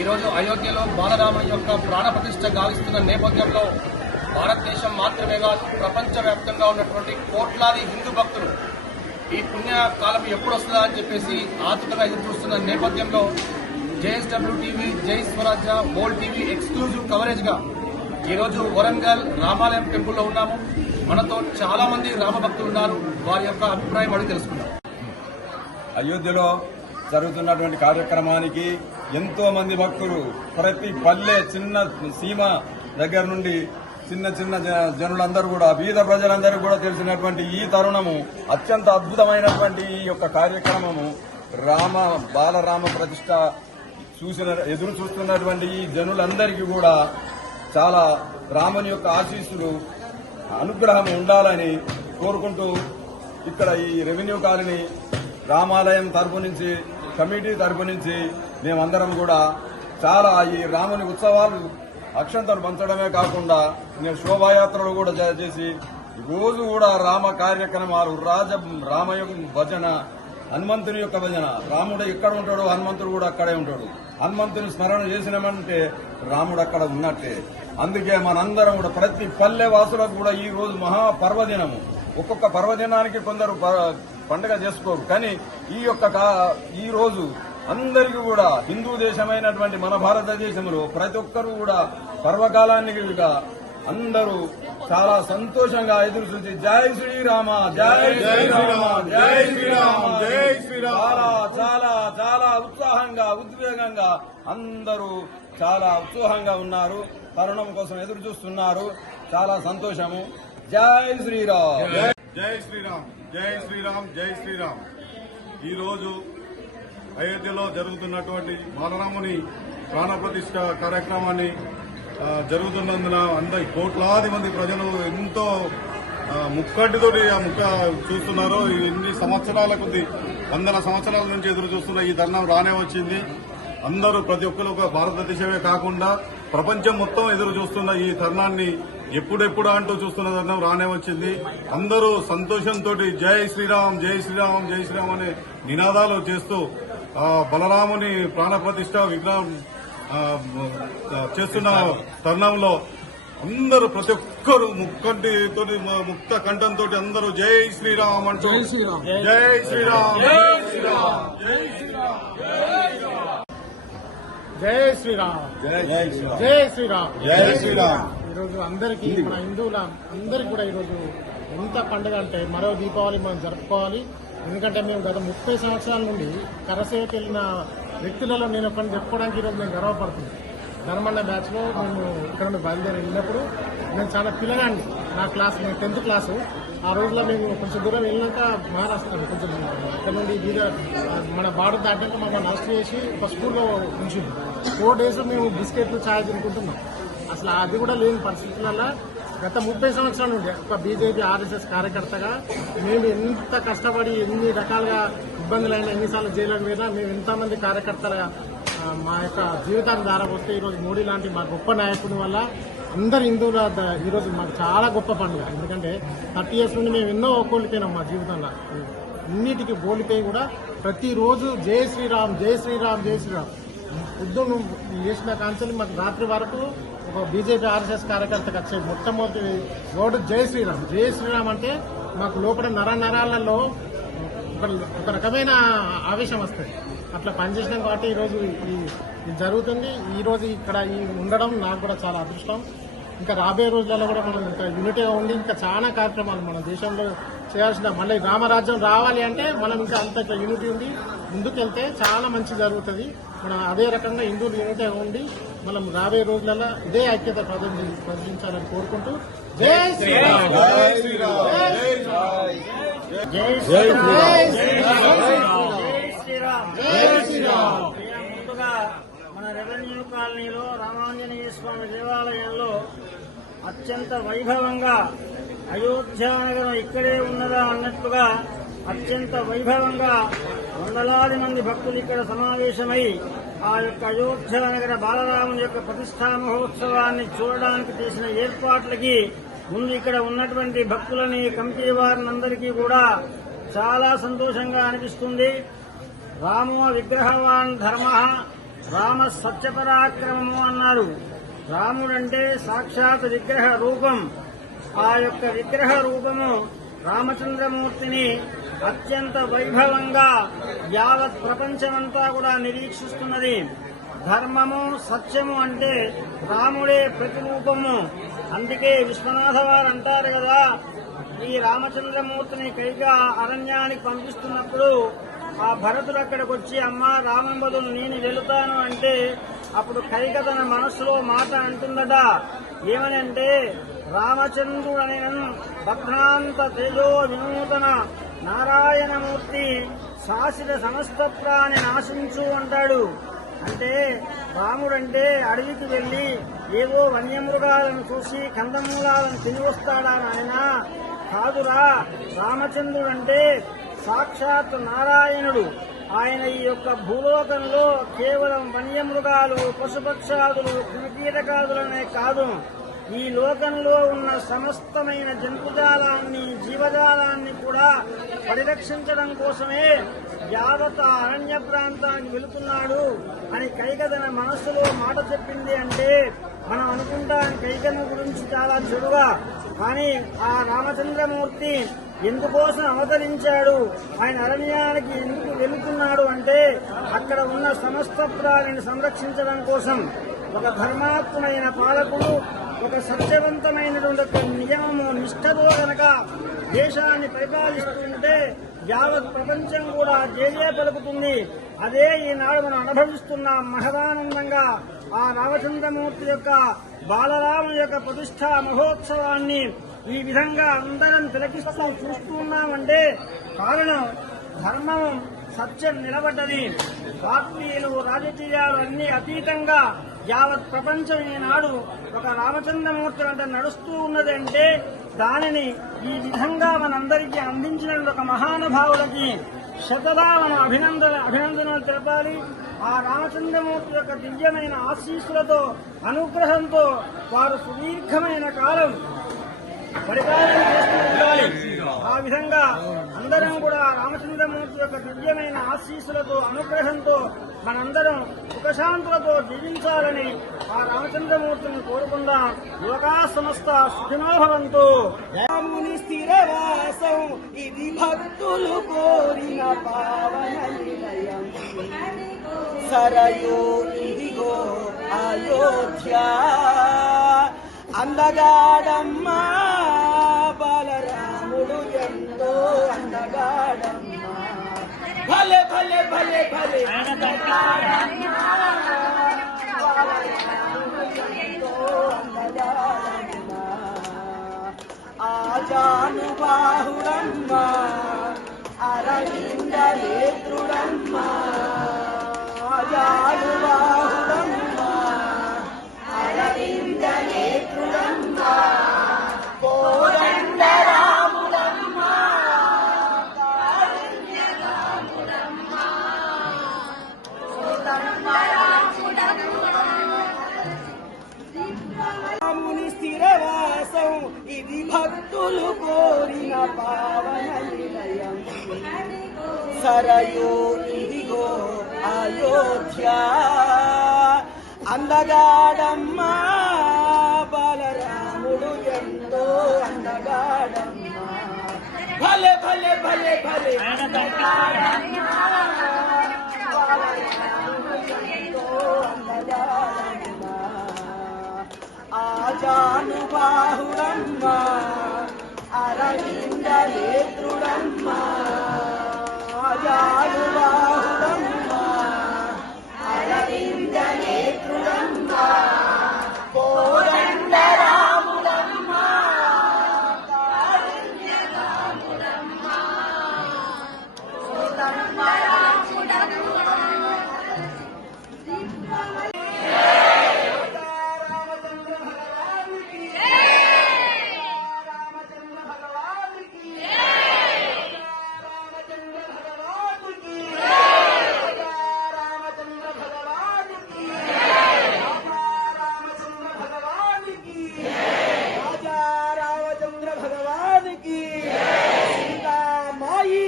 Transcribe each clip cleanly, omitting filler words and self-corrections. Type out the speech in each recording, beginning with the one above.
ఈరోజు అయోధ్యలో బాలరాముని యొక్క ప్రాణప్రతిష్ఠ గావిస్తున్న నేపథ్యంలో భారతదేశం మాత్రమే కాదు ప్రపంచవ్యాప్తంగా ఉన్నటువంటి కోట్లాది హిందూ భక్తులు ఈ పుణ్యకాలం ఎప్పుడు వస్తుందా అని చెప్పేసి ఆతృతగా ఎదురు చూస్తున్న నేపథ్యంలో JSW టీవీ, జై స్వరాజ్య, వరల్డ్ టీవీ ఎక్స్క్లూజివ్ కవరేజ్ గా ఈరోజు వరంగల్ రామాలయం టెంపుల్లో ఉన్నాము. మనతో చాలా మంది రామభక్తులు ఉన్నారు. వారి యొక్క అభిప్రాయం అడిగి తెలుసుకున్నాం. అయోధ్యలో జరుగుతున్నటువంటి కార్యక్రమానికి ఎంతో మంది భక్తులు ప్రతి పల్లె చిన్న సీమ దగ్గర నుండి చిన్న చిన్న జనులందరూ కూడా బీద ప్రజలందరూ కూడా తెలిసినటువంటి ఈ తరుణము అత్యంత అద్భుతమైనటువంటి ఈ యొక్క కార్యక్రమము బాలరామ ప్రతిష్ట ఎదురు చూస్తున్నటువంటి ఈ జనులందరికీ కూడా చాలా రాముని యొక్క ఆశీస్సులు అనుగ్రహం ఉండాలని కోరుకుంటూ ఇక్కడ ఈ రెవెన్యూ కాలనీ రామాలయం తరపు నుంచి కమిటీ తరపు నుంచి మేమందరం కూడా చాలా ఈ రాముని ఉత్సవాలు అక్షంతలు పంచడమే కాకుండా శోభాయాత్రలు కూడా చేసి రోజు కూడా రామ కార్యక్రమాలు రామయం భజన, హనుమంతుని యొక్క భజన. రాముడు ఎక్కడ ఉంటాడో హనుమంతుడు కూడా అక్కడే ఉంటాడు. హనుమంతుని స్మరణ చేసినామంటే రాముడు అక్కడ ఉన్నట్టే. అందుకే మనందరం కూడా ప్రతి పల్లె వాసులకు కూడా ఈ రోజు మహాపర్వదినము. ఒక్కొక్క పర్వదినానికి కొందరు పండుగ చేసుకోరు, కానీ ఈ రోజు అందరికీ కూడా హిందూ దేశమైనటువంటి మన భారతదేశంలో ప్రతి ఒక్కరూ కూడా పర్వకాలానికి అందరూ చాలా సంతోషంగా ఎదురు చూసి జై శ్రీరామ, జై శ్రీరామ, జై శ్రీరామ, జై శ్రీరామ చాలా చాలా ఉత్సాహంగా ఉద్వేగంగా అందరూ చాలా ఉత్సాహంగా ఉన్నారు. తరుణం కోసం ఎదురు చూస్తున్నారు. చాలా సంతోషము. జై శ్రీరామ్, జై శ్రీరామ్, జై శ్రీరామ్, జై శ్రీరామ్. ఈరోజు అయోధ్యలో జరుగుతున్నటువంటి బాలరాముని ప్రాణప్రతిష్ఠ కార్యక్రమాన్ని జరుగుతున్నందున అందరి కోట్లాది మంది ప్రజలు ఎంతో ముక్కటితోటి ఆ ముక్క చూస్తున్నారు. ఇన్ని సంవత్సరాల కొద్ది వందల సంవత్సరాల నుంచి ఎదురు చూస్తున్న ఈ తరుణం రానే వచ్చింది. అందరూ ప్రతి ఒక్కరు ఒక భారతదేశమే కాకుండా ప్రపంచం మొత్తం ఎదురు చూస్తున్న ఈ తరుణాన్ని ఎప్పుడెప్పుడు అంటూ చూస్తున్న తరుణం రానే వచ్చింది. అందరూ సంతోషంతో జై శ్రీరామ్, జై శ్రీరామ్, జై శ్రీరామ్ అనే నినాదాలు చేస్తూ బలరాముని ప్రాణప్రతిష్ఠ విగ్రహం చేస్తున్న తరుణంలో అందరూ ప్రతి ఒక్కరు ముక్త కంఠంతో అందరూ జై శ్రీరామ్ అంటూ జై శ్రీరామ్, జై శ్రీరామ్, జై శ్రీరామ్, జై శ్రీరామ్, జై శ్రీరామ్, జై శ్రీరామ్, జై శ్రీరామ్. ఈరోజు అందరికీ మన హిందువుల అందరికీ కూడా ఈరోజు ఎంత పండుగ అంటే మరో దీపావళి మనం జరుపుకోవాలి. ఎందుకంటే మేము గత 30 సంవత్సరాల నుండి కరసేవకి వెళ్ళిన వ్యక్తులలో నేను ఒకరిని చెప్పుకోవడానికి ఈరోజు నేను గర్వపడుతున్నాను. ధర్మన్న బ్యాచ్ లో మేము ఇక్కడ నుండి బయలుదేరి వెళ్ళినప్పుడు నేను చాలా పిల్లగాండి. నా క్లాస్, నేను 10th క్లాసు. ఆ రోజులో మేము కొంచెం దూరం వెళ్ళినాక మహారాష్ట్ర కొంచెం ఇక్కడ నుండి మన బార్డర్ దాటాక మమ్మల్ని అరెస్ట్ చేసి ఒక స్కూల్లో ఉంచింది. 4 days మేము బిస్కెట్లు ఛాయ్ తినుకుంటున్నాం. అసలు అది కూడా లేని పరిస్థితులలో గత 30 సంవత్సరాల నుండి ఒక బీజేపీ RSS కార్యకర్తగా మేము ఎంత కష్టపడి ఎన్ని రకాలుగా ఇబ్బందులైనా ఎన్నిసార్లు జైలుకు పోయినా మేము ఎంతమంది కార్యకర్తలుగా మా యొక్క జీవితాన్ని దారపోస్తే ఈరోజు మోడీ లాంటి మా గొప్ప నాయకుడి వల్ల అందరు హిందువుల ఈరోజు మాకు చాలా గొప్ప పండుగ. ఎందుకంటే 30 years నుండి మేము ఎన్నో కోల్పోయినాం మా జీవితంలో. అన్నిటికీ కోల్పోయి కూడా ప్రతిరోజు జై శ్రీరామ్, జై శ్రీరామ్, జై శ్రీరామ్. పొద్దున్న చేసిన కాంచెలు మాకు రాత్రి వరకు ఒక బీజేపీ RSS కార్యకర్తకు వచ్చే మొట్టమొదటి వర్డ్ జై శ్రీరామ్. జై శ్రీరామ్ అంటే మాకు లోపల నరాలలో ఒక రకమైన ఆవేశం వస్తుంది. అట్లా పనిచేసినాం కాబట్టి ఈరోజు ఇది జరుగుతుంది. ఈరోజు ఇక్కడ ఉండడం నాకు కూడా చాలా అదృష్టం. ఇంకా రాబోయే రోజులలో కూడా మనం ఇంకా యూనిటీగా ఉండి ఇంకా చాలా కార్యక్రమాలు మన దేశంలో చేయాల్సిన, మళ్ళీ రామరాజ్యం రావాలి అంటే మనం ఇంకా అంత యూనిటీ ఉండి ముందుకెళ్తే చాలా మంచి జరుగుతుంది. మనం అదే రకంగా హిందువులు యూనిటీగా ఉండి మనం రాబోయే రోజులలో ఇదే ఐక్యత ప్రదర్శించాలని కోరుకుంటూ జై శ్రీరామ్, జై శ్రీరామ్, జై శ్రీరామ్, జై శ్రీరామ్. ముందుగా మన రెవెన్యూ కాలనీలో రామాంజనేయ స్వామి దేవాలయంలో అత్యంత వైభవంగా అయోధ్య నగరం ఇక్కడే ఉన్నదా అన్నట్టుగా అత్యంత వైభవంగా వందలాది మంది భక్తులు ఇక్కడ సమావేశమై ఆ యొక్క అయోధ్య నగర బాలరాముని యొక్క ప్రతిష్ఠా మహోత్సవాన్ని చూడడానికి చేసిన ఏర్పాట్లకి ముందు ఇక్కడ ఉన్నటువంటి భక్తులని, కమిటీ వారినందరికీ కూడా చాలా సంతోషంగా అనిపిస్తుంది. రామో విగ్రహవాన్ ధర్మ రామ సత్యపరాక్రమము అన్నారు. రాముడంటే సాక్షాత్ విగ్రహ రూపం. ఆ యొక్క విగ్రహ రూపము రామచంద్రమూర్తిని అత్యంత వైభవంగా యావత్ ప్రపంచమంతా కూడా నిరీక్షిస్తున్నది. ధర్మము సత్యము అంటే రాముడే ప్రతిరూపము. అందుకే విశ్వనాథ వారు అంటారు కదా, ఈ రామచంద్రమూర్తిని కైగా అరణ్యానికి పంపిస్తున్నప్పుడు ఆ భరతుడు అక్కడికి వచ్చి అమ్మ రామం బదులు నేను వెళుతాను అంటే అప్పుడు కైక తన మనస్సులో మాట అంటుందట. ఏమని అంటే, రామచంద్రుడని భద్రాంత తేజో వినూతన నారాయణమూర్తి శాసిత సమస్త ప్రాణి నాశించు అంటాడు. అంటే రాముడంటే అడవికి వెళ్లి ఏవో వన్యమృగాలను చూసి కందమూలాలను తిని వస్తాడా నాయన? కాదురా, రామచంద్రుడంటే సాక్షాత్ నారాయణుడు. ఆయన ఈ యొక్క భూలోకంలో కేవలం వన్యమృగాలు, పశుపక్షాదులు, క్రిమికీటకాదులనే కాదు, ఈ లోకంలో ఉన్న సమస్తమైన జంతుజాలాన్ని, జీవజాలాన్ని కూడా పరిరక్షించడం కోసమే యావత్ అరణ్య ప్రాంతానికి వెళుతున్నాడు అని కైక తన మనస్సులో మాట చెప్పింది. అంటే మనం అనుకుంటాం కైకను గురించి చాలా చెడుగా, కానీ ఆ రామచంద్రమూర్తి ఎందుకోసం అవతరించాడు, ఆయన అరణ్యానికి ఎందుకు వెళుతున్నాడు అంటే అక్కడ ఉన్న సమస్త ప్రాణిని సంరక్షించడం కోసం. ఒక ధర్మాత్మైన పాలకుడు ఒక సత్యవంతమైనటువంటి ఒక నియమము నిష్ఠతో గనక దేశాన్ని పరిపాలిస్తుంటే యావత్ ప్రపంచం కూడా జయ పలుకుతుంది. అదే ఈనాడు మనం అనుభవిస్తున్నాం మహదానందంగా. ఆ రామచంద్రమూర్తి యొక్క బాలరాముని యొక్క ప్రతిష్టా మహోత్సవాన్ని ఈ విధంగా అందరం తిలకిస్తూ చూస్తున్నామంటే కారణం ధర్మం సత్యం నిలబడ్డది. పార్టీలు, రాజకీయాలు అన్ని అతీతంగా యావత్ ప్రపంచం ఈనాడు ఒక రామచంద్రమూర్తి వెంట నడుస్తూ ఉన్నది. అంటే దానిని ఈ విధంగా మనందరికీ అందించిన ఒక మహానుభావులకి శతదా మనం అభినందనలు తెలపాలి. ఆ రామచంద్రమూర్తి యొక్క దివ్యమైన ఆశీస్సులతో, అనుగ్రహంతో వారు సుదీర్ఘమైన కాలం పరిపాలన చేస్తూ ఉండాలి. ఆ విధంగా అందరం కూడా రామచంద్రమూర్తి యొక్క దివ్యమైన ఆశీస్సులతో, అనుగ్రహంతో మనందరం సుఖశాంతులతో జీవించాలని ఆ రామచంద్రమూర్తిని కోరుకుందాం. లోకా సమస్త సుఖినో భవంతు. రాముని స్థిరవాసం ఇది భక్తులు కోరిన పావన నిలయం. సరయో ఇదిగో అయోధ్య అందగాడమ్మా, బాలరాముడు ఎంతో అందగాడమ్మా. భలే భలే భలే భలే ఆజానుబాహుడమ్మా, అరవింద నేత్రుడమ్మా. ఆజానుబాహుడమ్మా, అరవింద నేత్రుడమ్మా. కోదండ రాముడమ్మా, రాముని స్థిరవాసం ఇది భక్తులు కోరిన పావన నిలయం. సరయో ఇదిగో అయోధ్య అందగాడమ్మా, బాలరాముడు ఎంతో అందగాడమ్మా. భలే భలే భలే భలే ఆజానుబాహుడమ్మా, అరవింద నేత్రుడమ్మా. ఆజానుబాహుడమ్మా, అరవింద నేత్రుడమ్మా. కోదండ రాముడమ్మా, కారుణ్య రాముడమ్మా. కోదండ రాముడమ్మా.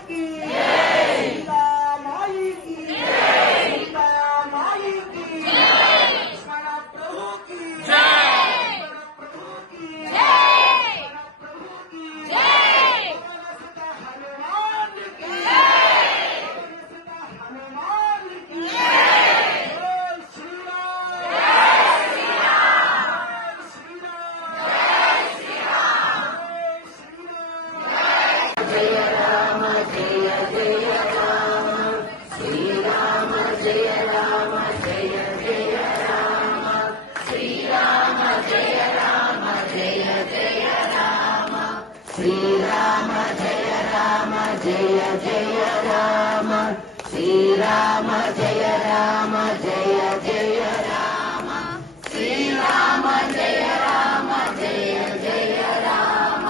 की శ్రీరామ జయ రామ జయ జయ రామ శ్రీరామ జయ రామ జయ జయ రామ శ్రీరామ జయ రామ జయ జయ రామ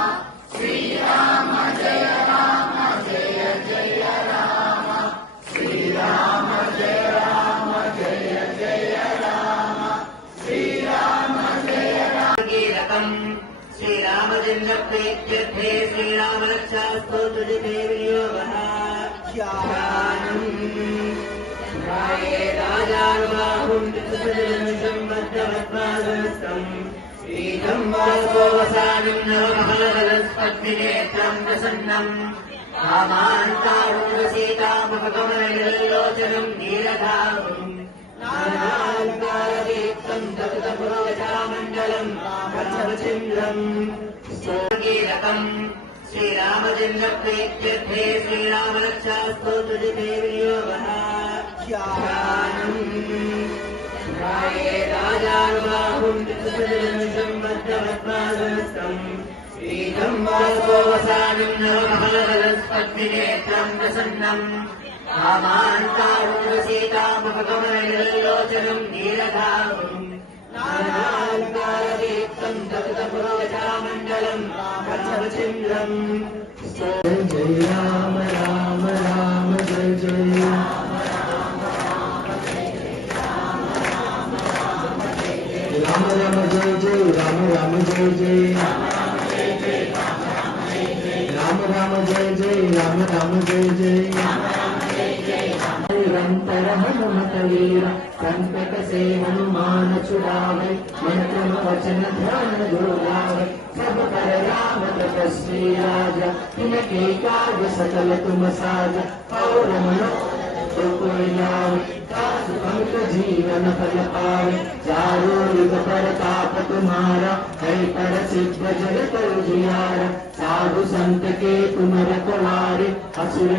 శ్రీరామ జయ రామ జయ జయ రామ శ్రీరామ జయ రామ జయ జయ రామ శ్రీరామ జయ రామ శ్రీరామచంద్ర ప్రీత్యర్థే శ్రీరామ రక్షాస్తు తుజితే వినియోగః రాజానుబాహుం సంబద్ధవద్వాదస్తం శ్రీతం వాసోవసానం నవమహలకలస్పద్మినేత్రం ప్రసన్నం రామాంతారూఢ సీతామపకమలలోచనం నీలధావం నానాలంకారదీప్తం తప్తపురోజామండలం రామచంద్రం స్తోత్రగీరకం శ్రీరామచంద్ర ప్రీత్యర్థే శ్రీరామ రక్షాస్తు తుజితే వినియోగః రాజానుబాహుం సంబద్ధవద్వాదస్తం శ్రీతం వాసోవసానం నవమహలకలస్పద్మినేత్రం ప్రసన్నం రామాంతారూఢ సీతామపకమలలోచనం నీలధావం నానాలంకారదీప్తం తప్తపురోజామండలం రామచంద్రం జయ రామ రామ రామ జయ జయ రామ రామ జయ జయ రామ రామ జయ జయ రామ రామ జయ జయ రామ రామ జయ జయ निरंतर हनुमत वीर संकट से हनुमान छुड़ावे मंत्र वचन ध्यान जोड़ावे सब पर राम तपस्वी राजा तिनके काज सकल तुम साजा और मनो तो कोई लावे पंक जीवन फल पावे चारों युग प्रताप तुम्हारा है पर सिद्ध जगत उजियारा साधु संत के तुम रखवारे असुर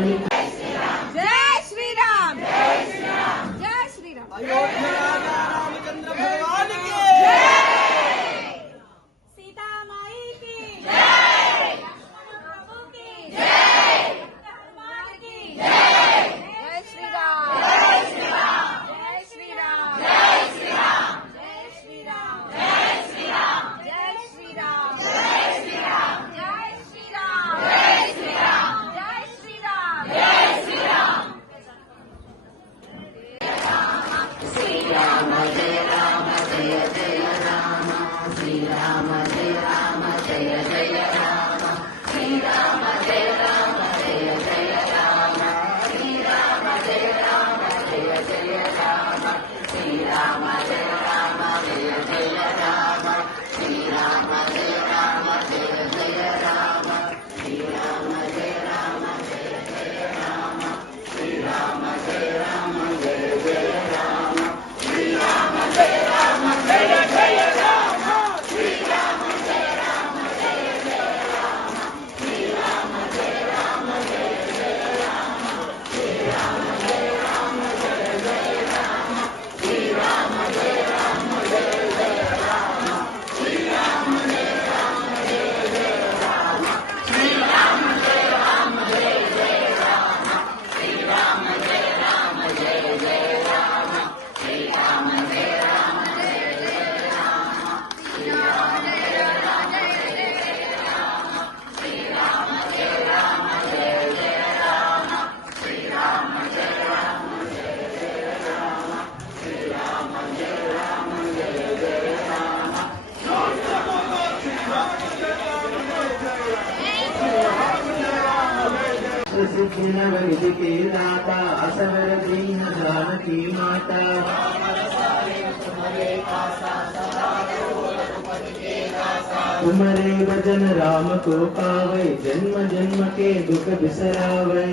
सिद्धि के दाता असवर दीन जानकी माता तुम्हारे भजन राम को पावे जन्म जन्म के दुख बिसरावे।